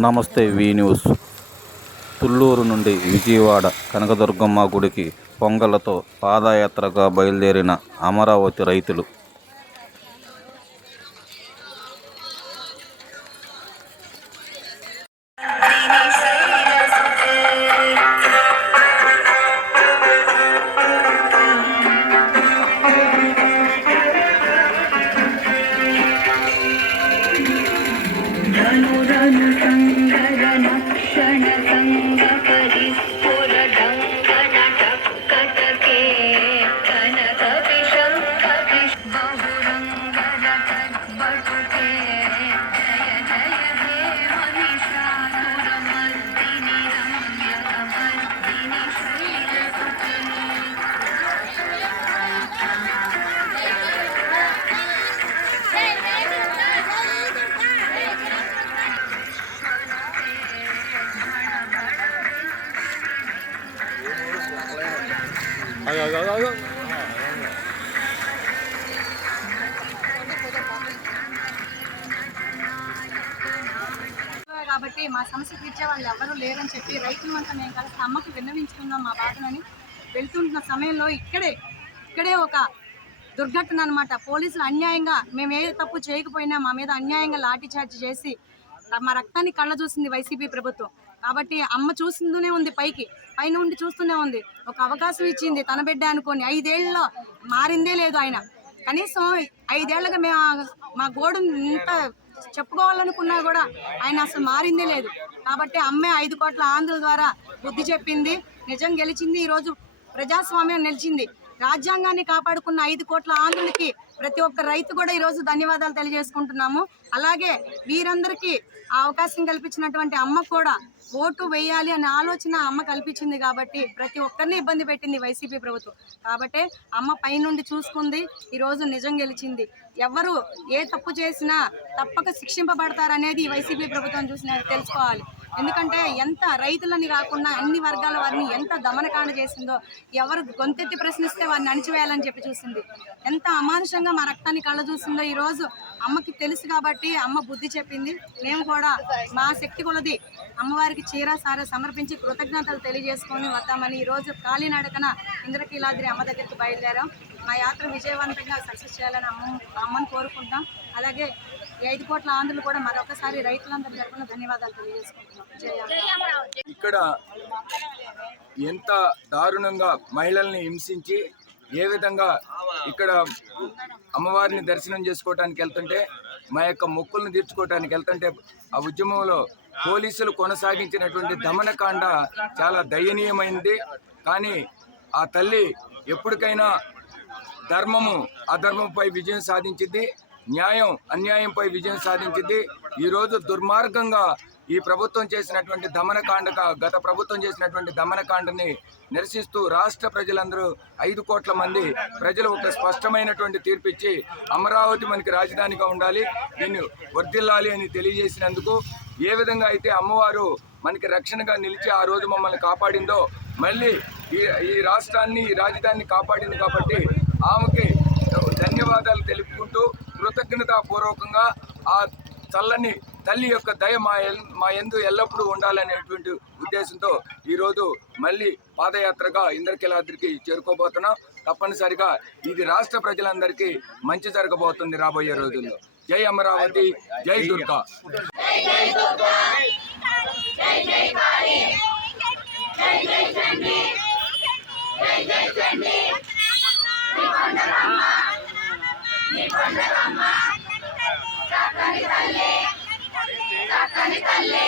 నమస్తే వి న్యూస్. తుళ్లూరు నుండి విజయవాడ కనకదుర్గమ్మ గుడికి పొంగళ్లతో పాదయాత్రగా బయలుదేరిన అమరావతి రైతులు. కాబట్టి మా సమస్య తీర్చే వాళ్ళు ఎవరూ లేరని చెప్పి రైతులంతా మేము కలిసి అమ్మకి విన్నవించుకుందాం మా బాధనని వెళ్తున్న సమయంలో ఇక్కడే ఒక దుర్ఘటన అనమాట. పోలీసులు అన్యాయంగా మేము ఏ తప్పు చేయకపోయినా మా మీద అన్యాయంగా లాఠీచార్జ్ చేసి మా రక్తాన్ని కళ్ళ చూసింది వైసీపీ ప్రభుత్వం. కాబట్టి అమ్మ చూస్తూనే ఉంది, పైన ఉండి చూస్తూనే ఉంది. ఒక అవకాశం ఇచ్చింది తన బిడ్డ అనుకోని. 5 ఏళ్ళలో మారిందే లేదు ఆయన. కనీసం 5 ఏళ్ళగా మేము మా గోడు ఇంత చెప్పుకోవాలనుకున్నా కూడా ఆయన అసలు మారిందే లేదు. కాబట్టి అమ్మే 5 కోట్ల ఆంధ్రుల ద్వారా బుద్ధి చెప్పింది. నిజం గెలిచింది. ఈరోజు ప్రజాస్వామ్యం నిలిచింది. రాజ్యాంగాన్ని కాపాడుకున్న 5 కోట్ల ఆంధ్రులకి ప్రతి ఒక్క రైతు కూడా ఈరోజు ధన్యవాదాలు తెలియజేసుకుంటున్నాము. అలాగే వీరందరికీ ఆ అవకాశం కల్పించినటువంటి అమ్మ కూడా ఓటు వేయాలి అనే ఆలోచన అమ్మ కల్పించింది. కాబట్టి ప్రతి ఒక్కరిని ఇబ్బంది పెట్టింది వైసీపీ ప్రభుత్వం. కాబట్టి అమ్మ పైనుండి చూసుకుంది. ఈరోజు నిజం గెలిచింది. ఎవరు ఏ తప్పు చేసినా తప్పక శిక్షింపబడతారనేది వైసీపీ ప్రభుత్వం చూసిన తెలుసుకోవాలి. ఎందుకంటే ఎంత రైతులని కాకుండా అన్ని వర్గాల వారిని ఎంత దమనకాండ చేసిందో, ఎవరు గొంతెత్తి ప్రశ్నిస్తే వారిని అణిచివేయాలని చెప్పి చూసింది. ఎంత అమానుషంగా మా రక్తాన్ని కళ్ళ చూసిందో ఈరోజు అమ్మకి తెలుసు. కాబట్టి అమ్మ బుద్ధి చెప్పింది. మేము కూడా మా శక్తి కొలది అమ్మవారికి చీర సార సమర్పించి కృతజ్ఞతలు తెలియజేసుకొని వద్దామని ఈరోజు కాలినడకన ఇంద్రకీలాద్రి అమ్మ దగ్గరికి బయలుదేరాం. మా యాత్ర విజయవంతంగా సక్సెస్ చేయాలని అమ్మని కోరుకుంటాం. అలాగే 5 కోట్ల ఆంధ్రులు కూడా మరొకసారి రైతులందరి తరపున ధన్యవాదాలు తెలియజేసుకుంటున్నాం. ఇక్కడ ఎంత దారుణంగా మహిళల్ని హింసించి ఏ విధంగా ఇక్కడ అమ్మవారిని దర్శనం చేసుకోవడానికి వెళ్తుంటే, మా యొక్క మొక్కులను తీర్చుకోవడానికి వెళ్తుంటే ఆ ఉద్యమంలో పోలీసులు కొనసాగించినటువంటి దమనకాండ చాలా దయనీయమైంది. కానీ ఆ తల్లి ఎప్పటికైనా ధర్మము అధర్మంపై విజయం సాధించింది, న్యాయం అన్యాయంపై విజయం సాధించింది. ఈరోజు దుర్మార్గంగా ఈ ప్రభుత్వం చేసినటువంటి గత ప్రభుత్వం చేసినటువంటి దమనకాండని నిరసిస్తూ రాష్ట్ర ప్రజలందరూ 5 కోట్ల మంది ప్రజలు ఒక స్పష్టమైనటువంటి తీర్పిచ్చి అమరావతి మనకి రాజధానిగా ఉండాలి, దీన్ని వర్ధిల్లాలి అని తెలియజేసినందుకు, ఏ విధంగా అయితే అమ్మవారు మనకి రక్షణగా నిలిచి ఆ రోజు మమ్మల్ని కాపాడిందో, మళ్ళీ ఈ రాష్ట్రాన్ని ఈ రాజధానిని కాపాడింది. కాబట్టి ఆమెకి ధన్యవాదాలు తెలుపుకుంటూ కృతజ్ఞతాపూర్వకంగా ఆ చల్లని తల్లి యొక్క దయ మా యందు ఎల్లప్పుడూ ఉండాలనేటువంటి ఉద్దేశంతో ఈరోజు మళ్ళీ పాదయాత్రగా ఇంద్రకీలాద్రికి చేరుకోబోతున్నాం. తప్పనిసరిగా ఇది రాష్ట్ర ప్రజలందరికీ మంచి జరగబోతుంది రాబోయే రోజుల్లో. జై అమరావతి, జై దుర్గా. చక్కని తల్లి